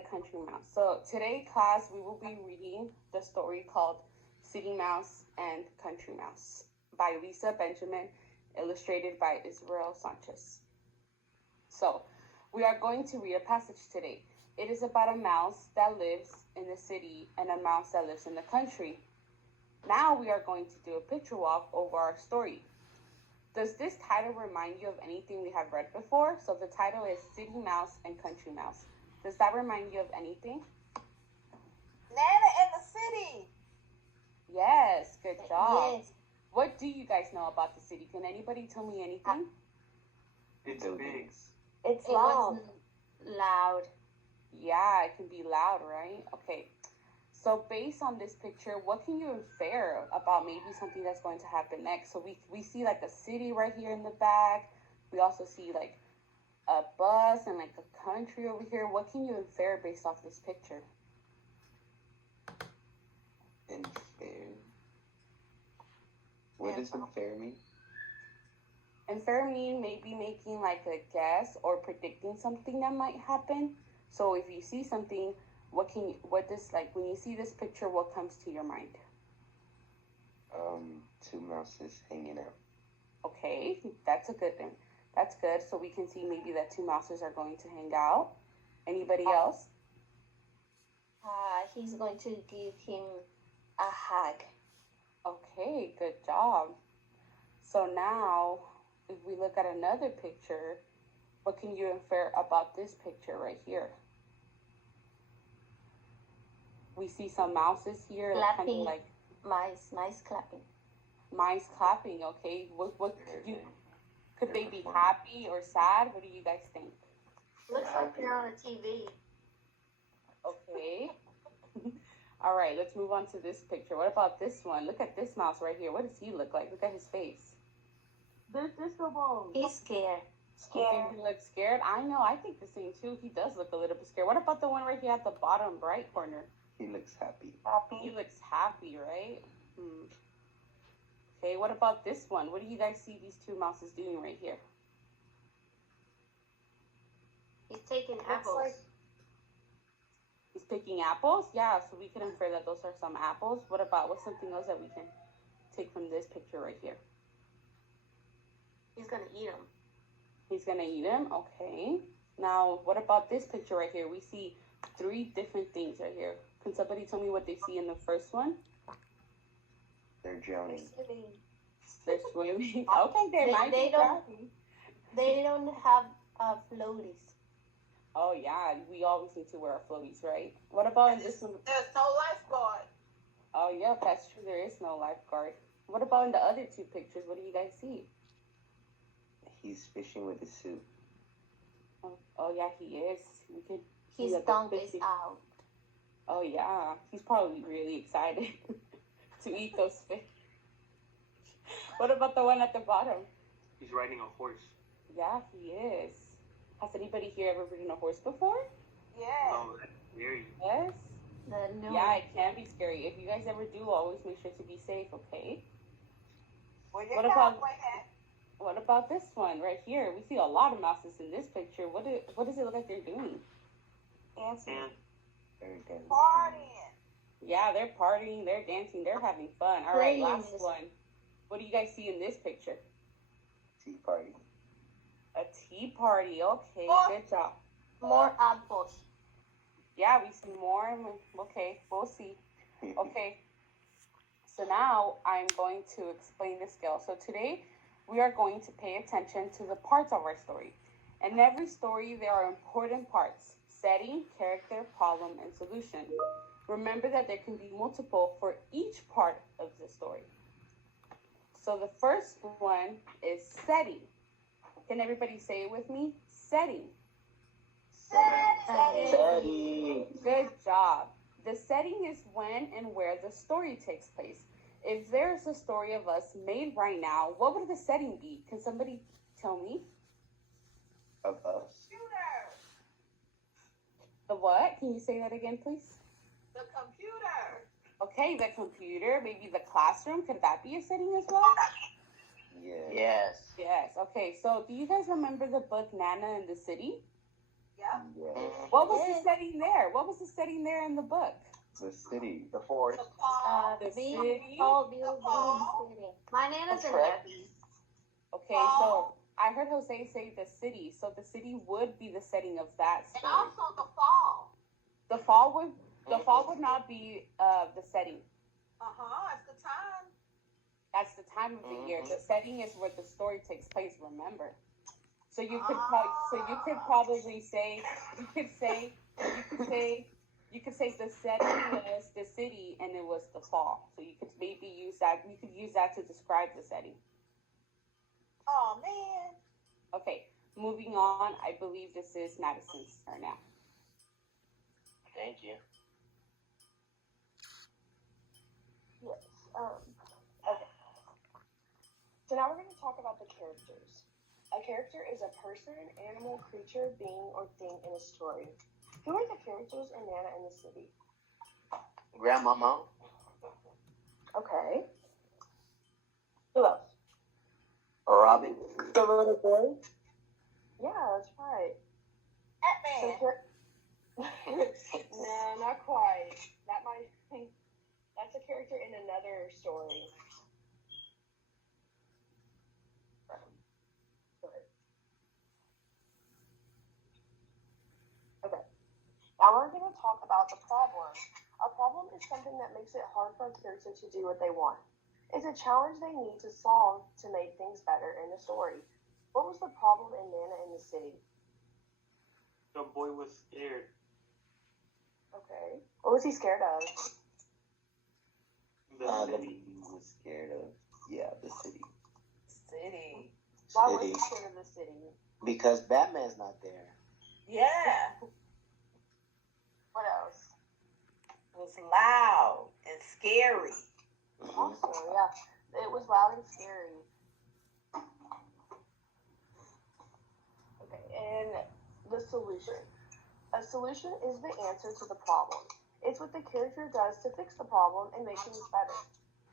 Country Mouse. So today, class, we will be reading the story called City Mouse and Country Mouse by Lisa Benjamin, illustrated by Israel Sanchez. So we are going to read a passage today. It is about a mouse that lives in the city and a mouse that lives in the country. Now we are going to do a picture walk over our story. Does this title remind you of anything we have read before? So the title is City Mouse and Country Mouse. Does that remind you of anything? Nana in the city. Yes, good job. Yes. What do you guys know about the city? Can anybody tell me anything? It's big. It's It loud. was loud. Yeah, it can be loud, right? Okay. So based on this picture, what can you infer about maybe something that's going to happen next? So we see like a city right here in the back. We also see like a bus and like a country over here. What can you infer based off this picture? Unfair. What does unfair mean? Infer mean maybe making like a guess or predicting something that might happen. So if you see something, what does, like, when you see this picture, what comes to your mind? Two mouses hanging out. Okay, that's a good thing. That's good. So we can see maybe that two mouses are going to hang out. Anybody else? He's going to give him a hug. Okay, good job. So now, if we look at another picture, what can you infer about this picture right here? We see some mouses here, kind of Clapping. like Mice clapping. mice clapping. Okay, could they be happy or sad? What do you guys think? Looks like they're on a TV. Okay. All right, let's move on to this picture. What about this one? Look at this mouse right here. What does he look like? Look at his face. There's disco balls. He's scared. You think he looks scared? I know. I think the same too. He does look a little bit scared. What about the one right here at the bottom right corner? He looks happy. He looks happy, right? Okay, what about this one? What do you guys see these two mouses doing right here? He's taking Looks apples. like He's picking apples? Yeah, so we can infer that those are some apples. What's something else that we can take from this picture right here? He's gonna eat them. He's gonna eat them? Okay. Now, what about this picture right here? We see three different things right here. Can somebody tell me what they see in the first one? They're drowning. They're swimming. Okay, they might they be don't- drowning. They don't have floaties. Oh yeah, we always need to wear our floaties, right? What about in this one? there's no lifeguard. Oh yeah, that's true. There is no lifeguard. What about in the other two pictures? What do you guys see? He's fishing with his suit. Oh yeah, he is. We can. His Yeah, the tongue is fishing. out. Oh yeah, he's probably really excited to eat those fish. What about the one at the bottom? He's riding a horse. Yeah, he is. Has anybody here ever ridden a horse before? Yeah. Oh, that's scary. Yes. No. Yeah, it can be scary. If you guys ever do, always make sure to be safe, okay? Well, your What about- cowboy hat. What about this one right here? We see a lot of mouses in this picture. What does it look like they're doing? Dancing. And They're dancing. Partying. Yeah, they're partying, they're dancing, they're having fun. All right, Playing last music. one. What do you guys see in this picture? Tea party. A tea party. Okay, Oh. good job. More apples. Yeah, we see more. Okay, we'll see. Okay. So now I'm going to explain the scale. So today we are going to pay attention to the parts of our story. In every story, there are important parts: setting, character, problem, and solution. Remember that there can be multiple for each part of the story. So the first one is setting. Can everybody say it with me? Setting. Setting. Good job. The setting is when and where the story takes place. If there's a story of us made right now, what would the setting be? Can somebody tell me? Of us. Computer. The what? Can you say that again, please? The computer. Okay, the computer, maybe the classroom. Could that be a setting as well? Yeah. yes. Yes. Okay, so do you guys remember the book Nana in the City? Yep. Yes. What was Yes. the setting there? What was the setting there in the book? The city. The forest. The fall. The Big, city? tall building fall. city. My nana's That's in correct. Nephi. Okay, so I heard Jose say the city, so the city would be the setting of that And story. also the fall. The fall would not be the setting. It's the time. That's the time of the year. Mhm. The setting is where the story takes place. Remember, so you could probably say the setting was the city and it was the fall. So you could maybe use that. You could use that to describe the setting. Oh man. Okay, moving on. I believe this is Madison's turn now. Thank you. Yes. Okay. So now we're going to talk about the characters. A character is a person, animal, creature, being, or thing in a story. Who are the characters in Nana in the City? Grandmama. Okay. Who else? Robin. The little boy? Yeah, that's right. So Batman. no, not quite. That's a character in another story. Okay. Now we're going to talk about the problem. A problem is something that makes it hard for a character to do what they want. It's a challenge they need to solve to make things better in the story. What was the problem in Nana in the City? The boy was scared. Okay. What was he scared of? The The city. he was scared of. Yeah, the city. City. Why was City. he scared of the city? Because Batman's not there. Yeah. What else? It was loud and scary. Mhm. Also, yeah. It was loud and scary. Okay, and the solution. A solution is the answer to the problem. It's what the character does to fix the problem and make things better.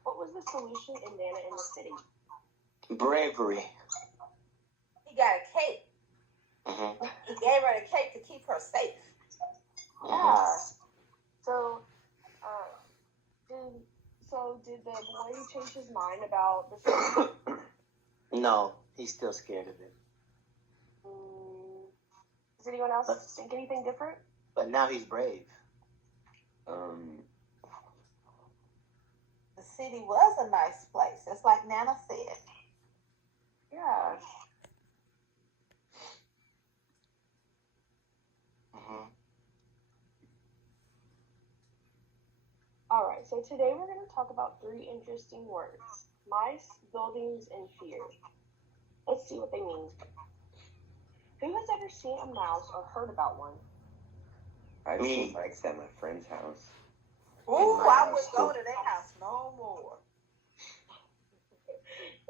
What was the solution in Nana in the City? Bravery. He got a cape. Mm-hmm. He gave her the cape to keep her safe. Yeah. So, did the boy change his mind about the city? No, he's still scared of it. Does anyone else think anything different? But now he's brave. The city was a nice place. It's like Nana said. Yeah. Mm-hmm. All right, so today we're going to talk about 3 interesting words: mice, buildings, and fear. Let's see what they mean. Who has ever seen a mouse or heard about one? I've Me. seen mice at my friend's house. Ooh, my I house, would too. go to their house no more.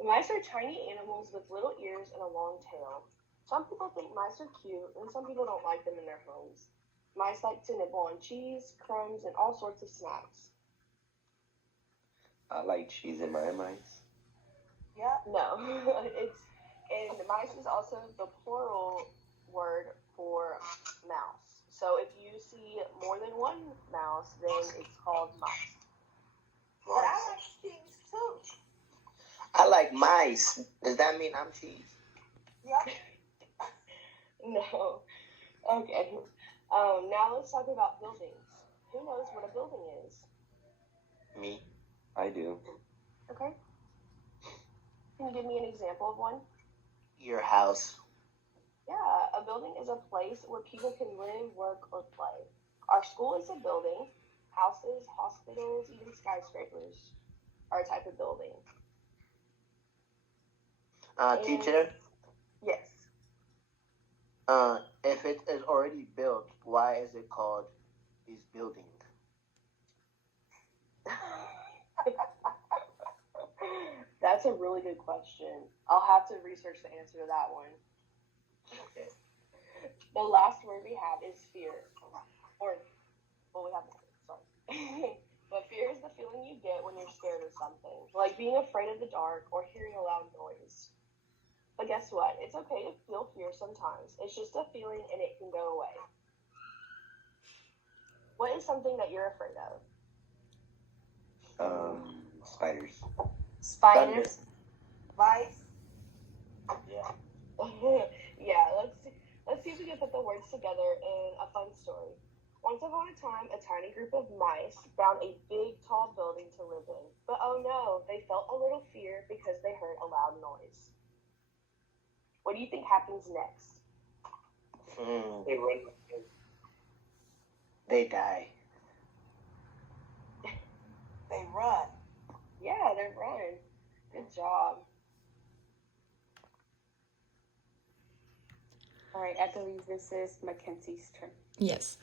Mice are tiny animals with little ears and a long tail. Some people think mice are cute, and some people don't like them in their homes. Mice like to nibble on cheese, crumbs, and all sorts of snacks. I like cheese in my mice. Yep. No, and mice is also the plural word for mouse. So if you see more than one mouse, then it's called mice. But I like cheese too. I like mice. Does that mean I'm cheese? Yep. No. Okay. Now let's talk about buildings. Who knows what a building is? Me. I do. Okay. Can you give me an example of one? Your house. Yeah, a building is a place where people can live, work, or play. Our school is a building. Houses, hospitals, even skyscrapers are a type of building. Teacher, Yes. if it is already built, why is it called is building? That's a really good question. I'll have to research the answer to that one. Okay. The last word we have is fear. We have sorry. But fear is the feeling you get when you're scared of something, like being afraid of the dark or hearing a loud noise. But guess what? It's okay to feel fear sometimes. It's just a feeling and it can go away. What is something that you're afraid of? Spiders. Spiders. Mice. Yeah. Yeah, let's see if we can put the words together in a fun story. Once upon a time, a tiny group of mice found a big, tall building to live in. But oh no, they felt a little fear because they heard a loud noise. What do you think happens next? They run. They die. They run. Yeah, they're running. Good job. All right, I believe this is Mackenzie's turn. Yes.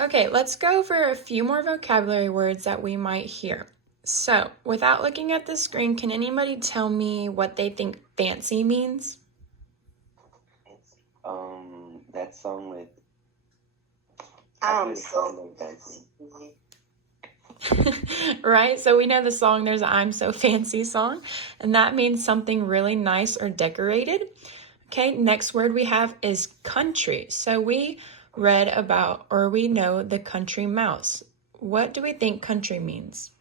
Okay, let's go over a few more vocabulary words that we might hear. So, without looking at the screen, can anybody tell me what they think fancy means? That song with. I'm so fancy. Right? So we know the song, there's an I'm So Fancy song, and that means something really nice or decorated. Okay, next word we have is country. So we read about, or we know, the country mouse. What do we think country means?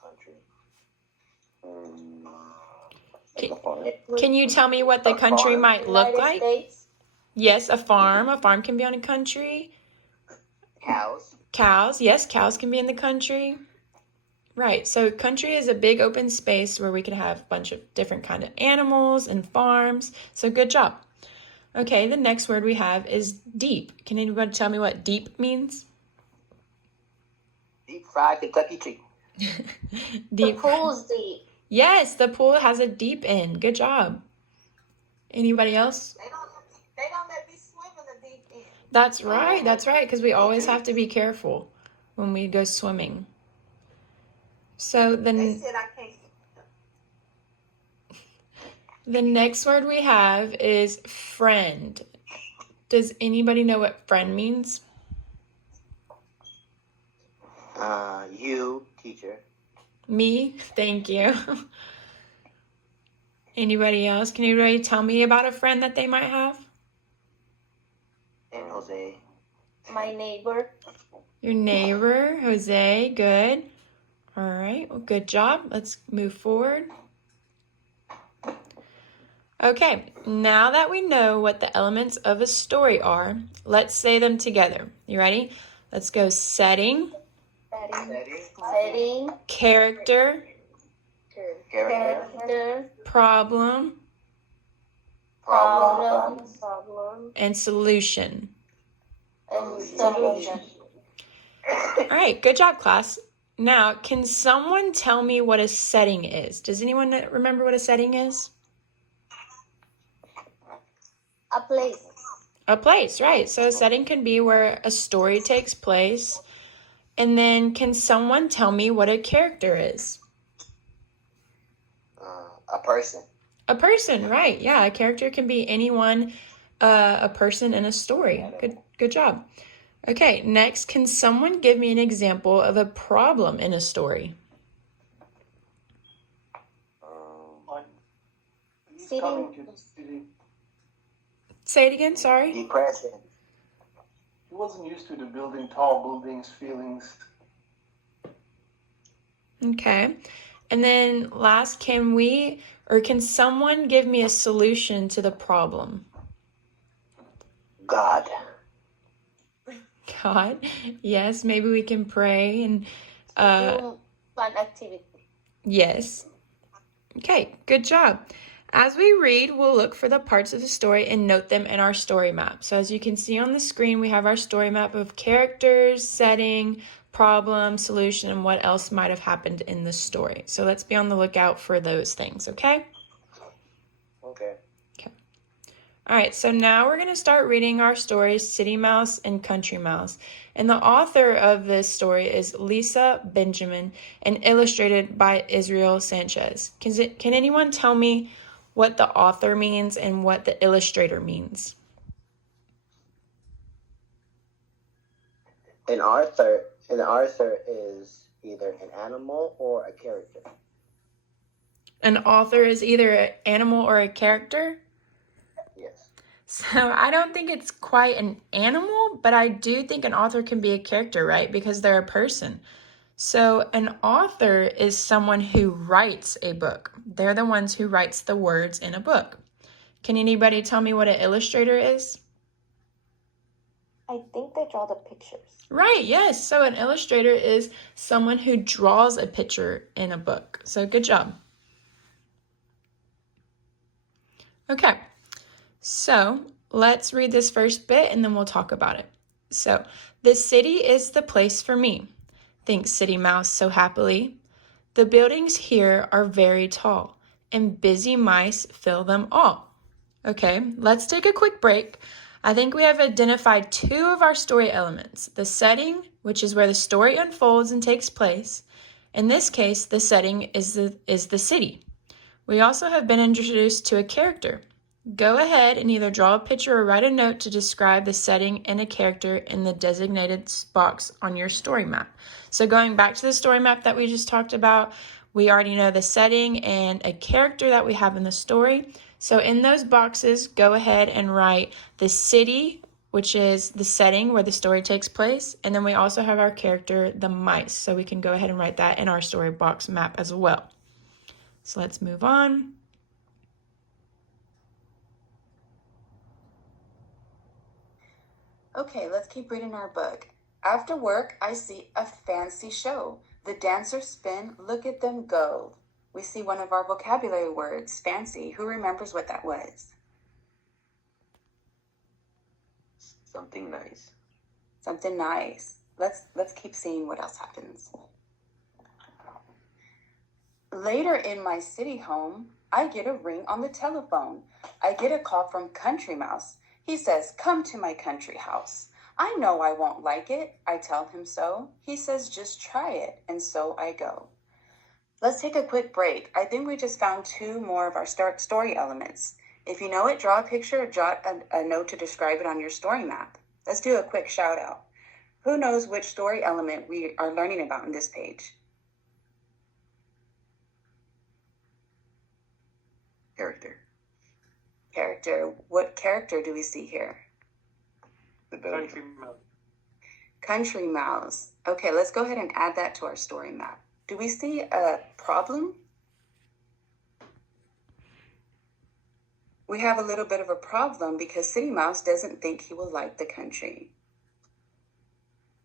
Country. Like a farm. Can you tell me what the country might look United like? States. Yes, a farm. A farm can be on a country. Cows. Cows. Yes, cows can be in the country. Right. So country is a big open space where we can have a bunch of different kind of animals and farms. So good job. Okay, the next word we have is deep. Can anybody tell me what deep means? Deep fried Kentucky chicken. The Deep. pool's deep. Yes, the pool has a deep end. Good job. Anybody else? They don't let me swim in the deep end. That's right. That's right. Because we always have to be careful when we go swimming. So They said I can't. the next word we have is friend. Does anybody know what friend means? You, teacher. Me? Thank you. Anybody else? Can anybody tell me about a friend that they might have? And Jose. My neighbor. Your neighbor, Jose. Good. All right. Well, good job. Let's move forward. Okay. Now that we know what the elements of a story are, let's say them together. You ready? Let's go setting, Setting. character, Character. problem, Problem. and solution. And solution. All right. Good job, class. Now, can someone tell me what a setting is? Does anyone remember what a setting is? A place. A place, right. So a setting can be where a story takes place. And then can someone tell me what a character is? A person. A person, right. Yeah, a character can be anyone, a person in a story. Good job. Okay, next, can someone give me an example of a problem in a story? He's coming to the city. Say it again, sorry. Depression. He wasn't used to the building tall buildings feelings. Okay. And then last, can someone give me a solution to the problem? God. God. Yes, maybe we can pray and Do fun activity. yes. Okay, good job. As we read, we'll look for the parts of the story and note them in our story map. So as you can see on the screen, we have our story map of characters, setting, problem, solution, and what else might have happened in the story. So let's be on the lookout for those things, okay? Okay. All right, so now we're going to start reading our stories, City Mouse and Country Mouse. And the author of this story is Lisa Benjamin and illustrated by Israel Sanchez. Can anyone tell me what the author means and what the illustrator means? An author is either an animal or a character. An author is either an animal or a character. Yes. So I don't think it's quite an animal, but I do think an author can be a character, right? Because they're a person. So an author is someone who writes a book. They're the ones who writes the words in a book. Can anybody tell me what an illustrator is? I think they draw the pictures. Right, yes. So an illustrator is someone who draws a picture in a book. So good job. Okay, so let's read this first bit and then we'll talk about it. So, the city is the place for me, thinks City Mouse so happily. The buildings here are very tall, and busy mice fill them all. Okay, let's take a quick break. I think we have identified two of our story elements, the setting, which is where the story unfolds and takes place. In this case, the setting is the city. We also have been introduced to a character. Go ahead and either draw a picture or write a note to describe the setting and a character in the designated box on your story map. So going back to the story map that we just talked about, we already know the setting and a character that we have in the story. So in those boxes, go ahead and write the city, which is the setting where the story takes place. And then we also have our character, the mice. So we can go ahead and write that in our story box map as well. So let's move on. Okay, let's keep reading our book. After work, I see a fancy show. The dancers spin, look at them go. We see one of our vocabulary words, fancy. Who remembers what that was? Something nice. Something nice. Let's keep seeing what else happens. Later in my city home, I get a ring on the telephone. I get a call from Country Mouse. He says, "Come to my country house." I know I won't like it. I tell him so. He says, "Just try it." And so I go. Let's take a quick break. I think we just found two more of our story elements. If you know it, draw a picture or jot a note to describe it on your story map. Let's do a quick shout out. Who knows which story element we are learning about in this page? Character. What character do we see here? The building. Country mouse. Country Mouse. Okay, let's go ahead and add that to our story map. Do we see a problem? We have a little bit of a problem because City Mouse doesn't think he will like the country.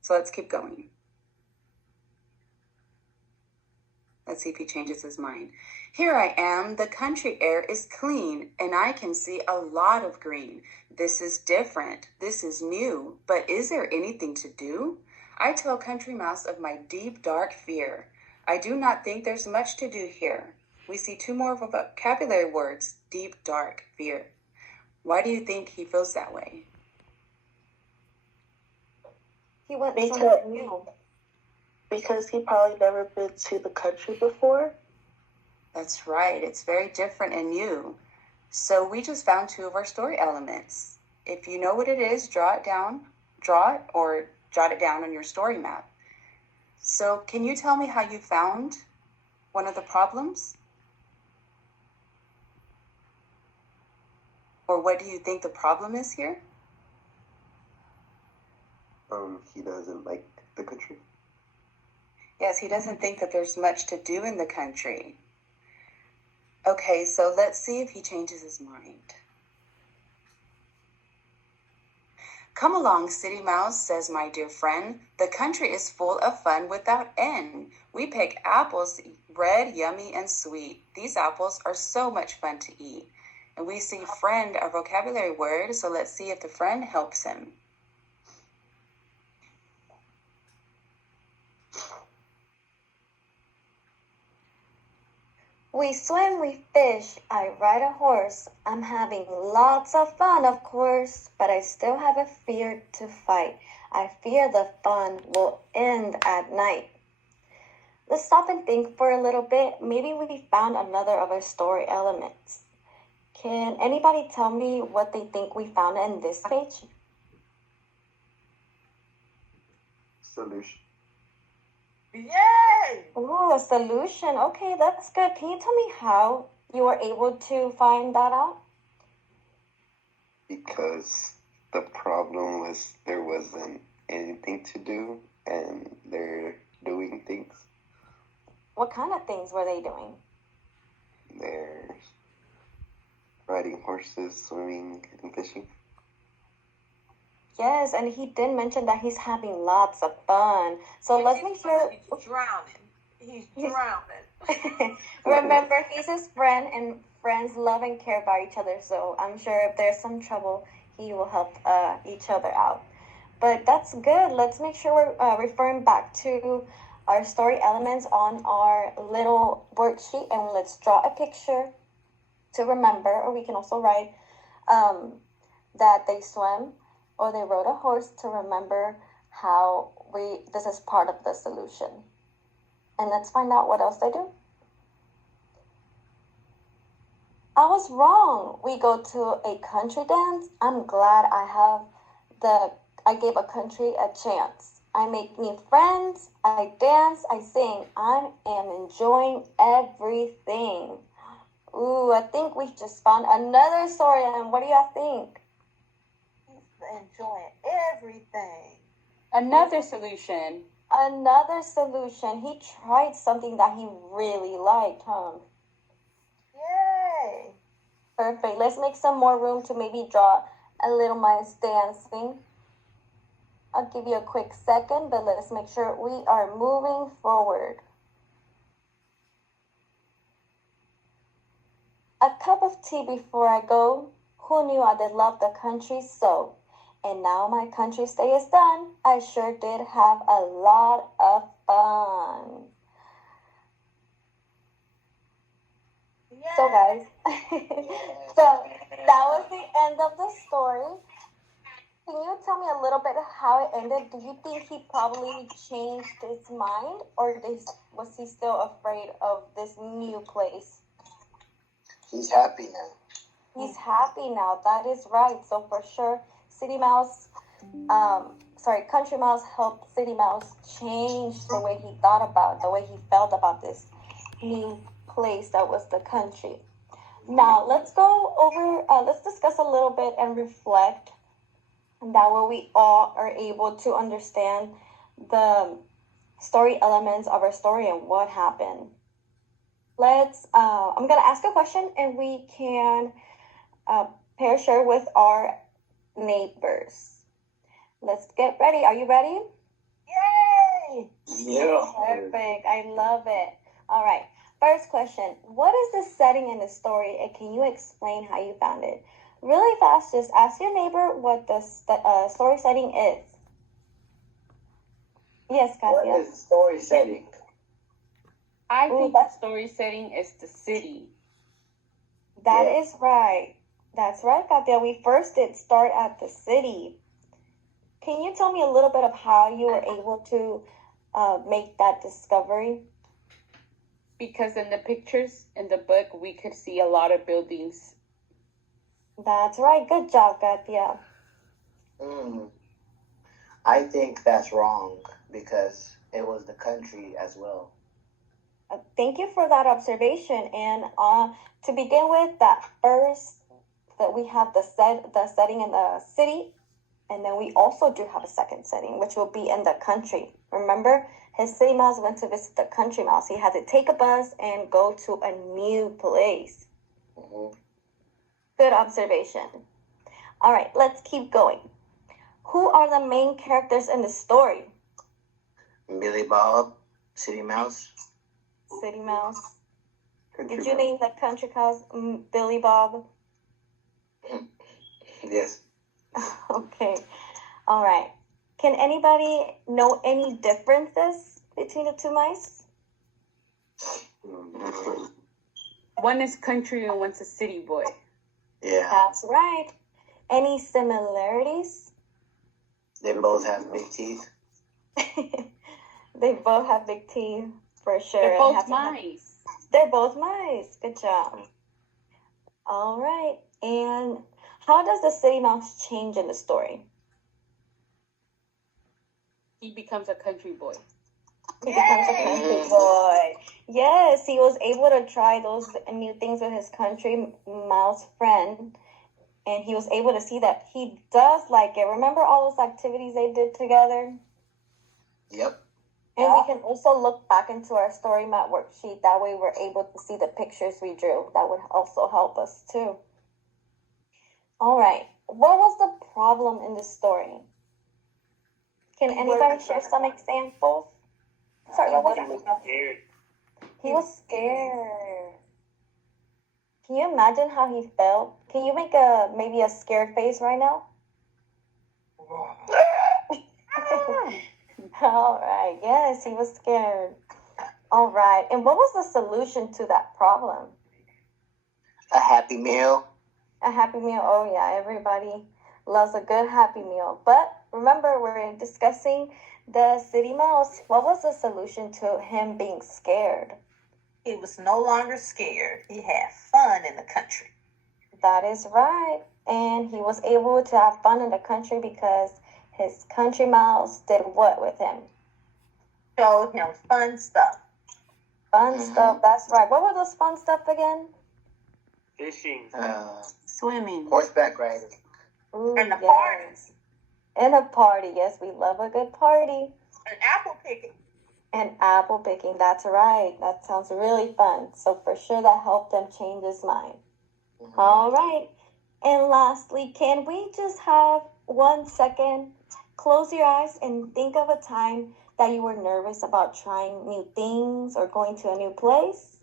So let's keep going. Let's see if he changes his mind. Here I am, the country air is clean, and I can see a lot of green. This is different, this is new, but is there anything to do? I tell Country Mouse of my deep, dark fear. I do not think there's much to do here. We see two more vocabulary words, deep, dark, fear. Why do you think he feels that way? He went Because- somewhere new. Because he probably never been to the country before. That's right. It's very different and new. So we just found two of our story elements. If you know what it is, draw it or jot it down on your story map. So can you tell me how you found one of the problems? Or what do you think the problem is here? He doesn't like the country. Yes, he doesn't think that there's much to do in the country. Okay, so let's see if he changes his mind. Come along, City Mouse, says my dear friend. The country is full of fun without end. We pick apples, red, yummy, and sweet. These apples are so much fun to eat. And we see friend, our vocabulary word, so let's see if the friend helps him. We swim, we fish, I ride a horse. I'm having lots of fun, of course, but I still have a fear to fight. I fear the fun will end at night. Let's stop and think for a little bit. Maybe we found another of our story elements. Can anybody tell me what they think we found in this page? Solution. Yay! Ooh, a solution. Okay, that's good. Can you tell me how you were able to find that out? Because the problem was there wasn't anything to do, and they're doing things. What kind of things were they doing? They're riding horses, swimming, and fishing. Yes, and he did mention that he's having lots of fun. So let's make sure. He's drowning. He's drowning. Remember, he's his friend, and friends love and care about each other. So I'm sure if there's some trouble, he will help each other out. But that's good. Let's make sure we're referring back to our story elements on our little worksheet, and let's draw a picture to remember, or we can also write that they swim or they rode a horse to remember how this is part of the solution. And let's find out what else they do. I was wrong. We go to a country dance. I'm glad I gave a country a chance. I make new friends, I dance, I sing. I am enjoying everything. Ooh, I think we just found another story, and what do y'all think? He's enjoying everything. Another solution. Another solution. He tried something that he really liked, huh? Yay! Perfect. Let's make some more room to maybe draw a little mice dancing. I'll give you a quick second, but let's make sure we are moving forward. A cup of tea before I go. Who knew I did love the country so? And now my country stay is done. I sure did have a lot of fun. Yay! So guys, so that was the end of the story. Can you tell me a little bit how it ended? Do you think he probably changed his mind, or was he still afraid of this new place? He's happy now. He's happy now. That is right. So for sure, Country Mouse helped City Mouse change the way he thought about, the way he felt about this new place that was the country. Now let's go over. Let's discuss a little bit and reflect. That way we all are able to understand the story elements of our story and what happened. I'm going to ask a question, and we can pair share with our neighbors. Let's get ready. Are you ready? Yay! Yeah. Perfect. I love it. All right. First question. What is the setting in the story, and can you explain how you found it? Really fast, just ask your neighbor what the story setting is. Yes, Katya. What is the story setting? I think the story setting is the city. That is right. That's right, Katya. We first did start at the city. Can you tell me a little bit of how you were able to make that discovery? Because in the pictures in the book, we could see a lot of buildings. That's right. Good job, Katya. I think that's wrong because it was the country as well. Thank you for that observation. And to begin with, that we have the setting in the city, and then we also do have a second setting, which will be in the country. Remember, his city mouse went to visit the country mouse. He had to take a bus and go to a new place. Mm-hmm. Good observation. All right, let's keep going. Who are the main characters in the story? Billy Bob, City Mouse. City Mouse. Country Did you Mouse. name the country mouse Billy Bob? Yes. Okay. All right. Can anybody know any differences between the two mice? One is country and one's a city boy. Yeah. That's right. Any similarities? They both have big teeth. They both have big teeth, for sure. They're and both have to have- mice. They're both mice. Good job. All right. And how does the city mouse change in the story? He becomes a country boy. He becomes a country Yay! boy. Yes, he was able to try those new things with his country mouse friend. And he was able to see that he does like it. Remember all those activities they did together? Yep. And Yeah. we can also look back into our story map worksheet. That way we're able to see the pictures we drew. That would also help us too. All right. What was the problem in the story? Can anybody share some examples? Sorry, what was it? Scared. He was scared. Can you imagine how he felt? Can you make maybe a scared face right now? All right. Yes, he was scared. All right. And what was the solution to that problem? A Happy Meal. A Happy Meal. Oh, yeah. Everybody loves a good Happy Meal. But remember, we're discussing the city mouse. What was the solution to him being scared? He was no longer scared. He had fun in the country. That is right. And he was able to have fun in the country because his country mouse did what with him? Showed him fun stuff. Fun Mhm. stuff. That's right. What were those fun stuff again? Fishing. Swimming. Horseback riding. Ooh, And the yes. parties. And a party. Yes, we love a good party. And apple picking. And apple picking. That's right. That sounds really fun. So for sure that helped him change his mind. Mhm. All right. And lastly, can we just have 1 second? Close your eyes and think of a time that you were nervous about trying new things or going to a new place.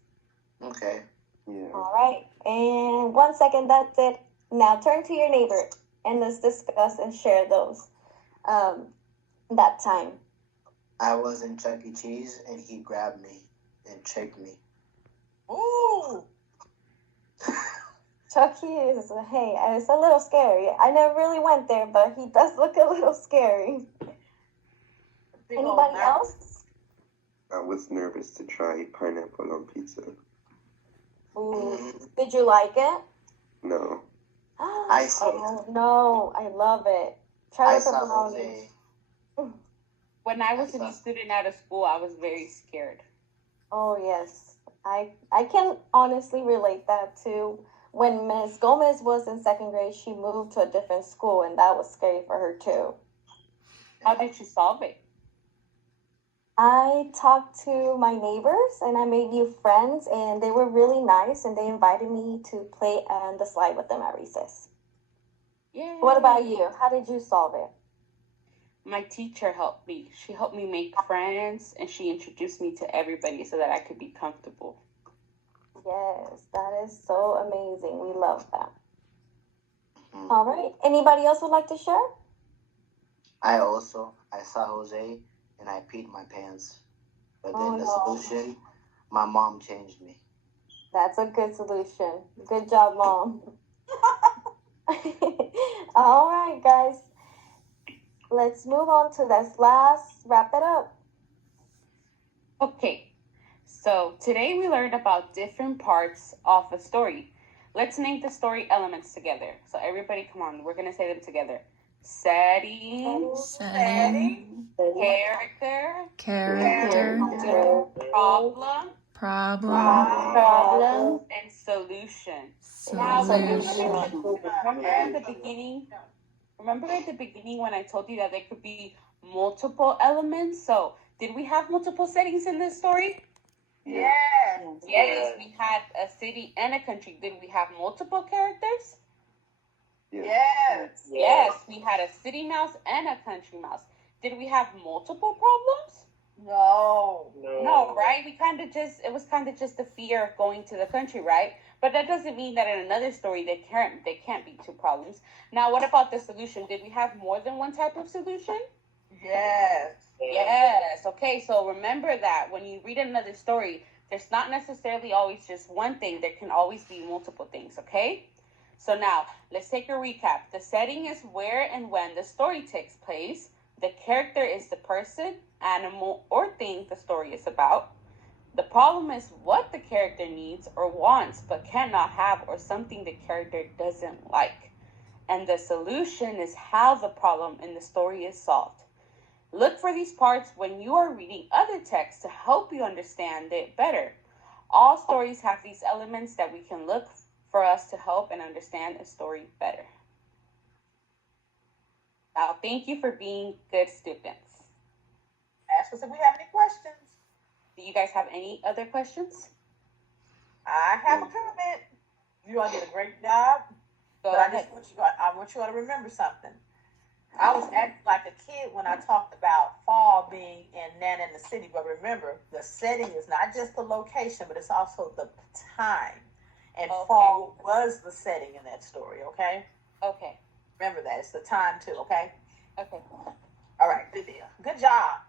Okay. Yeah. All right. And 1 second, that's it. Now turn to your neighbor and let's discuss and share those. That time. I was in Chuck E. Cheese and he grabbed me and tricked me. Ooh. Chucky is, hey, it's a little scary. I never really went there, but he does look a little scary. Big old Anybody nut. else? I was nervous to try pineapple on pizza. Ooh, Mhm. did you like it? No. I see. Oh no, I love it. Try I with the saw brownies. Jose. When I was a new student out of school, I was very scared. Oh yes, I can honestly relate that too. When Ms. Gomez was in second grade, she moved to a different school, and that was scary for her too. How did you solve it? I talked to my neighbors, and I made new friends, and they were really nice, and they invited me to play on the slide with them at recess. Yeah. What about you? How did you solve it? My teacher helped me. She helped me make friends and she introduced me to everybody so that I could be comfortable. Yes, that is so amazing. We love that. Mhm. All right. Anybody else would like to share? I saw Jose and I peed my pants. But then Oh, the no. solution, my mom changed me. That's a good solution. Good job, Mom. All right, guys. Let's move on to this last. Wrap it up. Okay, so today we learned about different parts of a story. Let's name the story elements together. So everybody, come on, we're gonna say them together. Setting, Setting, character, character, problem, problem, and solution. Now, solution. remember in the beginning? Remember at the beginning when I told you that there could be multiple elements? So, did we have multiple settings in this story? Yes. Yes, we had a city and a country. Did we have multiple characters? Yeah. Yes. Yes, we had a city mouse and a country mouse. Did we have multiple problems? No. No, right? It was kind of just the fear of going to the country, right? But that doesn't mean that in another story there can't be two problems. Now, what about the solution? Did we have more than one type of solution? Yes. Yes. Okay, so remember that when you read another story, there's not necessarily always just one thing. There can always be multiple things, okay? So now, let's take a recap. The setting is where and when the story takes place. The character is the person, animal, or thing the story is about. The problem is what the character needs or wants but cannot have, or something the character doesn't like. And the solution is how the problem in the story is solved. Look for these parts when you are reading other texts to help you understand it better. All stories have these elements that we can look for us to help and understand a story better. Now, thank you for being good students. Ask us if we have any questions. Do you guys have any other questions? I have a comment. You all did a great job. Go But ahead. I want you all to remember something. I was acting like a kid when I talked about fall being in Nana in the City, but remember, the setting is not just the location, but it's also the time. And Okay. fall was the setting in that story, okay? Okay. Remember that. It's the time too, okay? Okay. All right, good deal. Good job.